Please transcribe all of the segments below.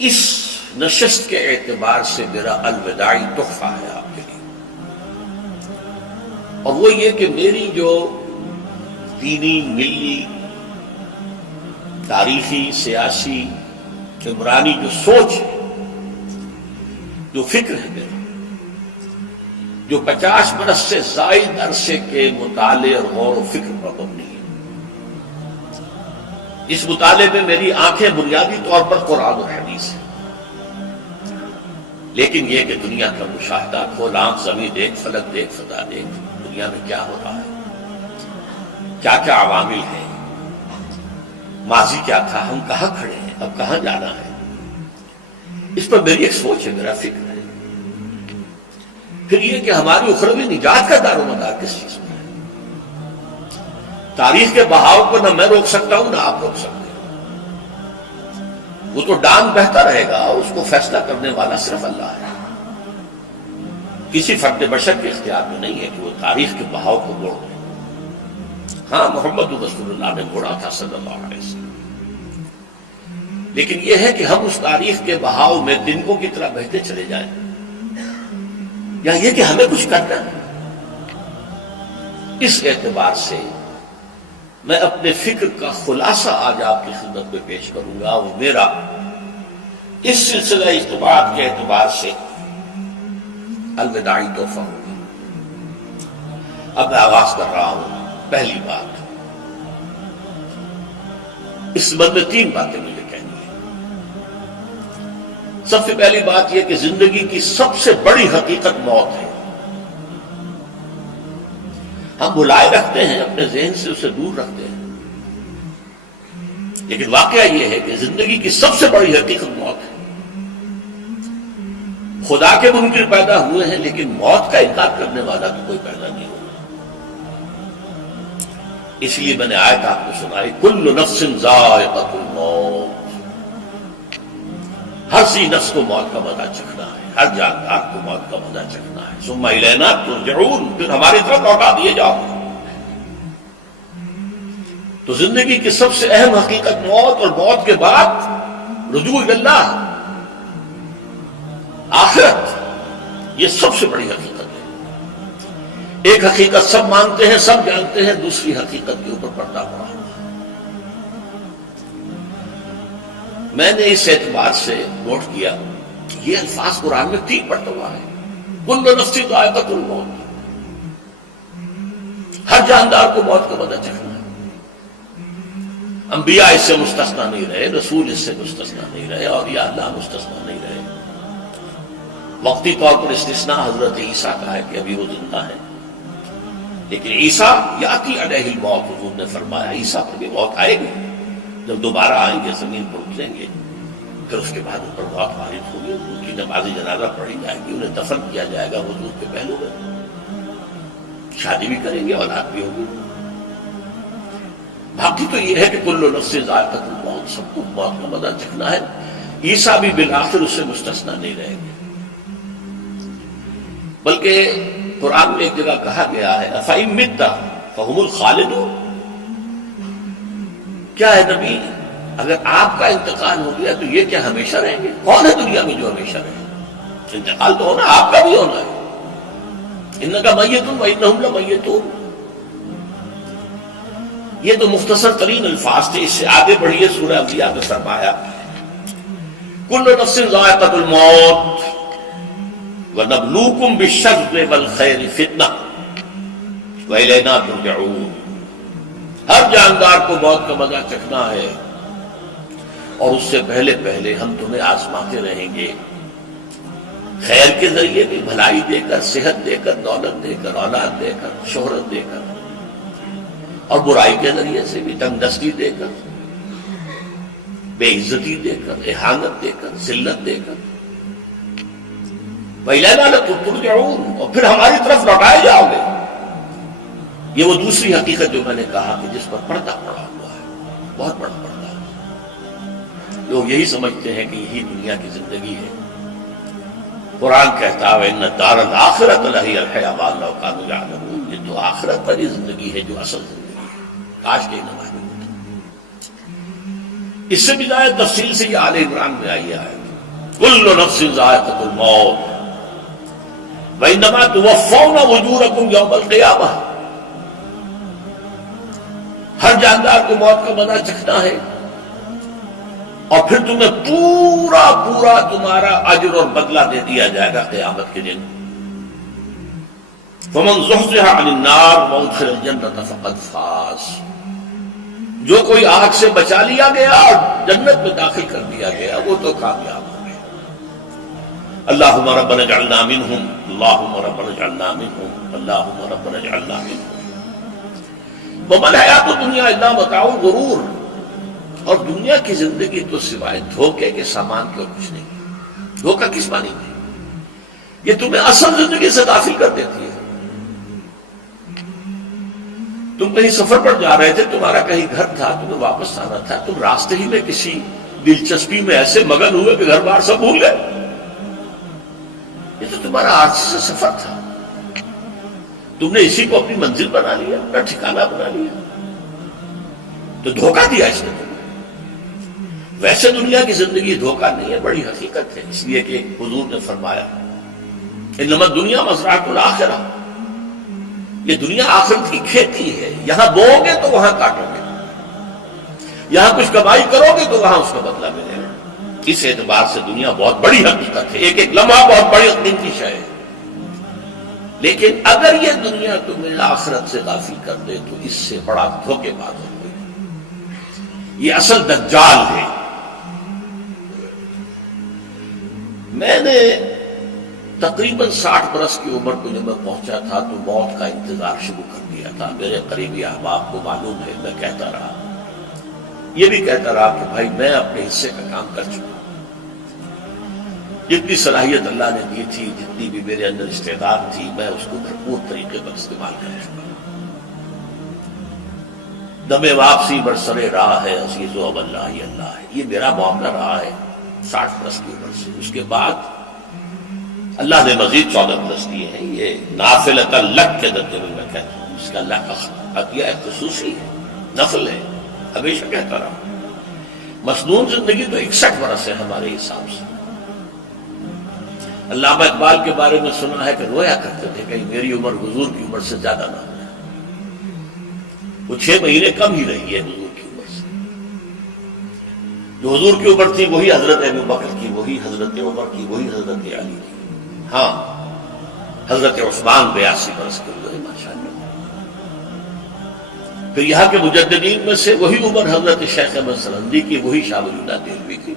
اس نشست کے اعتبار سے میرا الوداعی تحفہ ہے آپ کے لیے، اور وہ یہ کہ میری جو دینی، ملی، تاریخی، سیاسی، عمرانی جو سوچ ہے، جو فکر ہے میرا، جو 50 برس سے زائد عرصے کے مطالعے اور غور و فکر پر مبنی ہے، اس مطالعے میں میری آنکھیں بنیادی طور پر قرآن اور حدیث ہیں، لیکن یہ کہ دنیا کا مشاہدہ، کھول آنکھ زمین دیکھ، فلک دیکھ، فضا دیکھ، دنیا میں کیا ہو رہا ہے، کیا کیا عوامل ہیں، ماضی کیا تھا، ہم کہاں کھڑے ہیں، اب کہاں جانا ہے، اس پر میری ایک سوچ ہے، میرا فکر ہے۔ پھر یہ کہ ہماری اخروی نجات کا دار و مدار کس چیز میں ہے۔ تاریخ کے بہاؤ کو نہ میں روک سکتا ہوں، نہ آپ روک سکتے ہیں، وہ تو ڈانگ بہتا رہے گا، اس کو فیصلہ کرنے والا صرف اللہ ہے۔ کسی فرد بشر کے اختیار میں نہیں ہے کہ وہ تاریخ کے بہاؤ کو موڑ دے۔ ہاں، محمد رسول اللہ نے موڑا تھا صلی اللہ علیہ وسلم، لیکن یہ ہے کہ ہم اس تاریخ کے بہاؤ میں تنکوں کی طرح بہتے چلے جائیں، یا یہ کہ ہمیں کچھ کرنا ہے۔ اس اعتبار سے میں اپنے فکر کا خلاصہ آج آپ کی خدمت میں پیش کروں گا، وہ میرا اس سلسلہ اجتماعات کے اعتبار سے الوداعی تحفہ ہوگا۔ اب میں آغاز کر رہا ہوں۔ پہلی بات، اس سبب میں 3 باتیں مجھے کہنی ہیں۔ سب سے پہلی بات یہ کہ زندگی کی سب سے بڑی حقیقت موت ہے۔ ہم بلائے رکھتے ہیں، اپنے ذہن سے اسے دور رکھتے ہیں، لیکن واقعہ یہ ہے کہ زندگی کی سب سے بڑی حقیقت موت ہے۔ خدا کے منکر پیدا ہوئے ہیں، لیکن موت کا انکار کرنے والا تو کوئی پیدا نہیں ہوا۔ اس لیے میں نے آیت آپ کو سنائی، کل نفس ذائقۃ الموت، ہر سی نفس کو موت کا مزہ چکھنا ہے، ہر جاندار کو موت کا مزہ چکھنا ہے۔ ثم الینا ترجعون، پھر ہماری طرف لوٹا دیے جاؤ۔ تو زندگی کی سب سے اہم حقیقت موت، اور موت کے بعد رجوع اللہ، آخرت، یہ سب سے بڑی حقیقت ہے۔ ایک حقیقت سب مانتے ہیں، سب جانتے ہیں، دوسری حقیقت کے اوپر پردہ پڑا ہوا ہے۔ میں نے اس اعتبار سے نوٹ کیا، یہ الفاظ قرآن میں 3 مرتبہ ہے، کل نفس ذائقۃ الموت، ہر جاندار کو موت کا مزہ چکھنا ہے۔ انبیاء اس سے مستثنا نہیں رہے، رسول اس سے مستثنا نہیں رہے، اولیاء اللہ مستثنا نہیں رہے۔ وقتی طور پر استثناء حضرت عیسیٰ کا ہے کہ ابھی وہ زندہ ہے، لیکن عیسیٰ یاتی علیہ الموت، حضور نے فرمایا عیسیٰ پر بھی موت آئے گی، جب دوبارہ آئیں گے زمین پر اتریں گے، پھر اس کے بعد ان پر موت وارد ہوگی، ان کی نماز جنازہ پڑھی جائے گی، انہیں دفن کیا جائے گا حضور کے پہلو میں، شادی بھی کریں گے، اولاد بھی ہوگی۔ باقی تو یہ ہے کہ کل نفس ذائقۃ الموت، سب کو موت کا مزہ چکھنا ہے۔ عیسیٰ بھی بالآخر اس سے مستثنا نہیں رہیں گے، بلکہ قرآن میں ایک جگہ کہا گیا ہے أَفَإِن مِتَّ فَهُمُ الْخَالِدُونَ، کیا ہے نبی، اگر آپ کا انتقال ہو گیا تو یہ کیا ہمیشہ رہیں گے؟ کون ہے دنیا میں جو ہمیشہ رہے؟ انتقال تو ہونا، آپ کا بھی ہونا ہے۔ إِنَّكَ مَيِّتٌ وَإِنَّهُمْ لَمَيِّتُونَ، یہ تو مختصر ترین الفاظ تھے۔ اس سے آگے بڑھیے، سورہ انبیاء میں فرمایا كُلُّ نَفْسٍ ذَائِقَةُ الْمَوْتِ وَنَبْلُوكُمْ بِالشَّرِّ وَالْخَيْرِ فِتْنَةً وَإِلَيْنَا تُرْجَعُونَ، ہر جاندار کو موت کا مزہ چکھنا ہے، اور اس سے پہلے پہلے ہم تمہیں آزماتے رہیں گے، خیر کے ذریعے بھی، بھلائی دے کر، صحت دے کر، دولت دے کر، اولاد دے کر، شہرت دے کر، اور برائی کے ذریعے سے بھی، تنگ دستی دے کر، بے عزتی دے کر، اہانت دے کر، ذلت دے کر، وَإِلَيْنَا تُرْجَعُونَ، اور پھر ہماری طرف لوٹائے جاؤ گے۔ یہ وہ دوسری حقیقت جو میں نے کہا کہ جس پر پردہ پڑا ہوا ہے، بہت بڑا پردہ ہے۔ لوگ یہی سمجھتے ہیں کہ یہی دنیا کی زندگی ہے۔ قرآن کہتا ہے وَإِنَّ الدَّارَ الْآخِرَةَ لَهِيَ الْحَيَوَانُ لَوْ كَانُوا يَعْلَمُونَ، یہ تو آخرت پر ہی زندگی ہے جو اصل زندگی ہے، کاش کے نمائیں ہوتا۔ اس سے بھی زیادہ تفصیل سے یہ آل عمران میں آئی ہے۔ کل نفس ذائقۃ الموت وانما توفون اجورکم یوم القیامہ، ہر جاندار کو موت کا مزہ چکھنا ہے اور پھر تمہیں پورا پورا تمہارا اجر اور بدلہ دے دیا جائے گا قیامت کے دن۔ فمن زحزح عن النار وادخل الجنة فقد فاز، جو کوئی آگ سے بچا لیا گیا اور جنت میں داخل کر دیا گیا وہ تو کامیاب ہو گیا۔ اللہم ربنا اجعلنا منہم، اللہم ربنا اجعلنا منہم، اللہم ربنا اجعلنا منہم۔ وما الحیات الدنیا الا متاع الغرور، اور دنیا کی زندگی تو سوائے دھوکے کے سامان کے اور کچھ نہیں۔ دھوکہ کس معنی میں؟ یہ تمہیں اصل زندگی سے غافل کر دیتی ہے۔ تم کہیں سفر پر جا رہے تھے، تمہارا کہیں گھر تھا، تمہیں واپس آنا تھا، تم راستے ہی میں کسی دلچسپی میں ایسے مگن ہوئے کہ گھر بار سب بھول گئے۔ یہ تو تمہارا عارضی سے سفر تھا، تم نے اسی کو اپنی منزل بنا لیا، اپنا ٹھکانہ بنا لیا، تو دھوکہ دیا اس نے تمہیں۔ ویسے دنیا کی زندگی دھوکہ نہیں ہے، بڑی حقیقت ہے، اس لیے کہ حضور نے فرمایا انما الدنیا مزرعۃ الآخرہ، یہ دنیا آخرت کی کھیتی ہے، یہاں بوؤ گے تو وہاں کاٹو گے، یہاں کچھ کمائی کرو گے تو وہاں اس کا بدلہ ملے گا۔ اس اعتبار سے دنیا بہت بڑی حقیقت ہے، ایک ایک لمحہ بہت بڑی قیمتی شے ہے، لیکن اگر یہ دنیا تمہیں آخرت سے غافل کر دے تو اس سے بڑا دھوکے باز ہو گئی۔ یہ اصل دجال ہے۔ میں نے تقریباً 60 برس کی عمر کو جب میں پہنچا تھا تو موت کا انتظار شروع کر دیا تھا۔ میرے قریبی احباب کو معلوم ہے، میں کہتا رہا، یہ بھی کہتا رہا کہ بھائی میں اپنے حصے کا کام کر چکا، جتنی صلاحیت اللہ نے دی تھی، جتنی بھی میرے اندر استعداد تھی، میں اس کو بھرپور طریقے پر استعمال کر چکا۔ دم واپسی برسر راہ ہے عزیز و اب اللہ ہی اللہ ہے، یہ میرا معاملہ رہا ہے 60 برس کی عمر سے۔ اس کے بعد اللہ نے مزید 14 برس دیے ہیں، یہ نافلۃ لک کے درجے میں کہتا ہوں، اس کا اللہ کا عطیہ خصوصی ہے، نفل ہے، ہمیشہ کہتا رہا۔ مسنون زندگی تو 61 برس ہے ہمارے حساب سے۔ علامہ اقبال کے بارے میں سنا ہے کہ رویا کرتے تھے کہ میری عمر حضور کی عمر سے زیادہ نہ ہو، وہ 6 مہینے کم ہی رہی ہے حضور کی عمر سے۔ جو حضور کی عمر تھی وہی حضرت ابو بکر کی، وہی حضرت عمر کی، وہی حضرت علی کی۔ ہاں، حضرت عثمان 82 برس کے ہوئے ماشاءاللہ۔ پھر یہاں کے مجددین میں سے وہی عمر حضرت شیخ احمد سرندی کی، وہی شاہ ولی اللہ دہلوی کی۔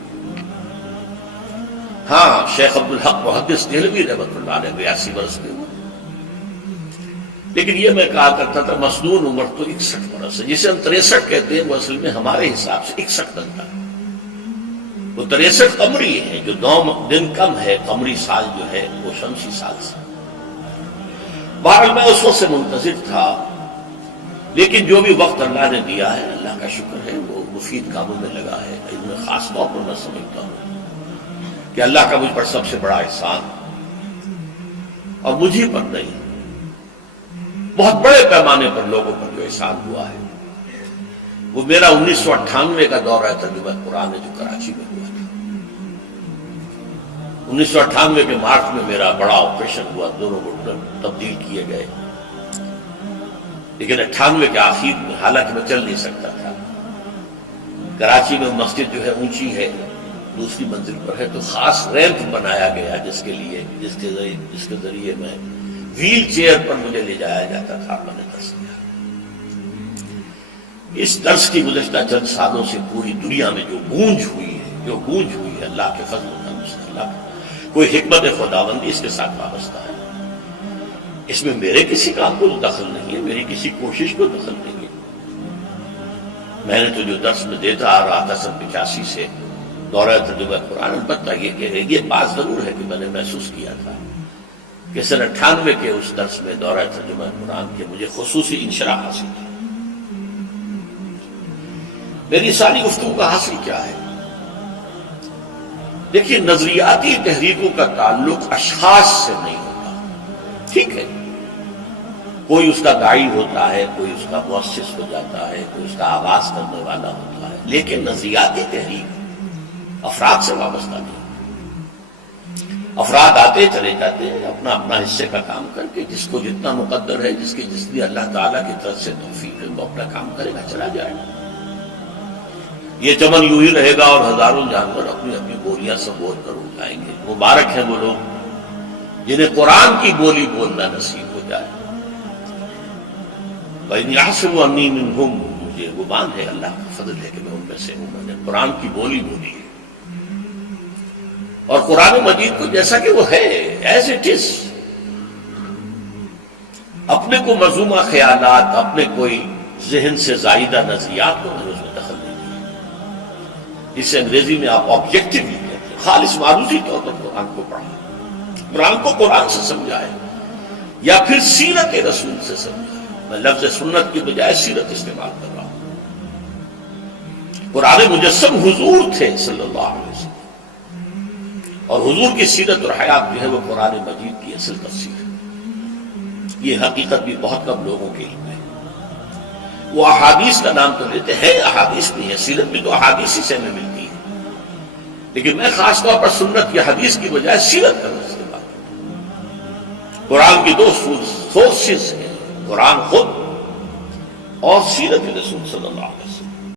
ہاں، شیخ عبدالحق محدث دہلوی رحمۃ اللہ علیہ 82 برس کے ہوئے۔ لیکن یہ میں کہا کرتا تھا مسنون عمر تو 61 برس ہے، جسے ہم 63 کہتے ہیں، وہ اصل میں ہمارے حساب سے 61 بنتا ہے۔ وہ 63 قمری ہے، جو 9 دن کم ہے، قمری سال جو ہے وہ شمسی سال سے۔ بہرحال میں اس وقت سے منتظر تھا، لیکن جو بھی وقت اللہ نے دیا ہے اللہ کا شکر ہے، وہ مفید کاموں میں لگا ہے۔ ان میں خاص طور پر میں سمجھتا ہوں کہ اللہ کا مجھ پر سب سے بڑا احسان، اور مجھے پر نہیں، بہت بڑے پیمانے پر لوگوں پر جو احسان ہوا ہے، وہ میرا 1998 کا دورہ ترجمہ قرآن ہے جو کراچی میں ہوا تھا۔ 1998 کے مارچ میں میرا بڑا آپریشن ہوا، دونوں گھٹنے تبدیل کیے گئے، لیکن 98 کے آخر میں، حالانکہ میں چل نہیں سکتا تھا، کراچی میں مسجد جو ہے اونچی ہے، دوسری منزل پر ہے، تو خاص ریمپ بنایا گیا جس کے ذریعے میں ویل چیئر پر مجھے لے جایا جاتا تھا۔ میں نے درس دیا۔ اس درس کی گزشتہ چند سالوں سے پوری دنیا میں جو گونج ہوئی ہے اللہ کے فضل و کرم سے، اللہ کوئی حکمت خداوندی اس کے ساتھ وابستہ ہے۔ اس میں میرے کسی کام کو دخل نہیں ہے، میری کسی کوشش کو دخل نہیں ہے۔ میں نے تو جو درس میں دیتا آ رہا تھا سن 85 سے دورہ ترجمہ قرآن، البتہ یہ بات ضرور ہے کہ میں نے محسوس کیا تھا کہ سن 98 کے اس درس میں دورہ ترجمہ قرآن کے مجھے خصوصی انشراح حاصل تھا۔ میری ساری گفتگو کا حاصل کیا ہے؟ دیکھیے، نظریاتی تحریکوں کا تعلق اشخاص سے نہیں ہوتا، ٹھیک ہے، کوئی اس کا داعی ہوتا ہے، کوئی اس کا مؤسس ہو جاتا ہے، کوئی اس کا آغاز کرنے والا ہوتا ہے، لیکن نظریاتی تحریک افراد سے وابستہ نہیں۔ افراد آتے چلے جاتے ہیں اپنا اپنا حصے کا کام کر کے، جس کو جتنا مقدر ہے، جس کی جتنی اللہ تعالیٰ کی طرف سے توفیق ہے، وہ اپنا کام کرے گا، چلا جائے گا۔ یہ چمن یوں ہی رہے گا اور ہزاروں جانور اپنی اپنی بولیاں سے بول کر اڑ جائیں گے۔ مبارک ہیں وہ لوگ جنہیں قرآن کی بولی بولنا نصیب ہو جائے۔ وَإِنْ يَحْسَبُ أَنِّي مِنْهُمْ، مجھے گمان ہے، اللہ کا فضل ہے کہ میں ان میں سے ہوں، میں نے قرآن کی بولی بولی ہے، اور قرآن مجید کو جیسا کہ وہ ہے ایز اٹ از، اپنے کو مذمومہ خیالات، اپنے کوئی ذہن سے زائدہ نظریات کو میں نے اس میں دخل نہیں دیا۔ اس سے انگریزی میں آپ آبجیکٹیولی کہتے ہیں، خالص معروضی طور پر قرآن کو پڑھا، قرآن کو قرآن سے سمجھائے، یا پھر سیرت رسول سے سمجھائے۔ میں لفظ سنت کی بجائے سیرت استعمال کر رہا ہوں۔ قرآن مجسم حضور تھے صلی اللہ علیہ وسلم، اور حضور کی سیرت اور حیات جو ہے وہ قرآن مجید کی اصل تفسیر ہے۔ یہ حقیقت بھی بہت کم لوگوں کے علم ہے۔ وہ احادیث کا نام تو لیتے ہیں، احادیث نہیں ہے، سیرت بھی تو احادیث ہی سے ہمیں ملتی ہے، لیکن میں خاص طور پر سنت یا حدیث کی بجائے سیرت کا لفظ استعمال کرتا ہوں۔ قرآن کی دو سورسز ہیں، قرآن خود اور سیرت رسول صلی اللہ علیہ وسلم۔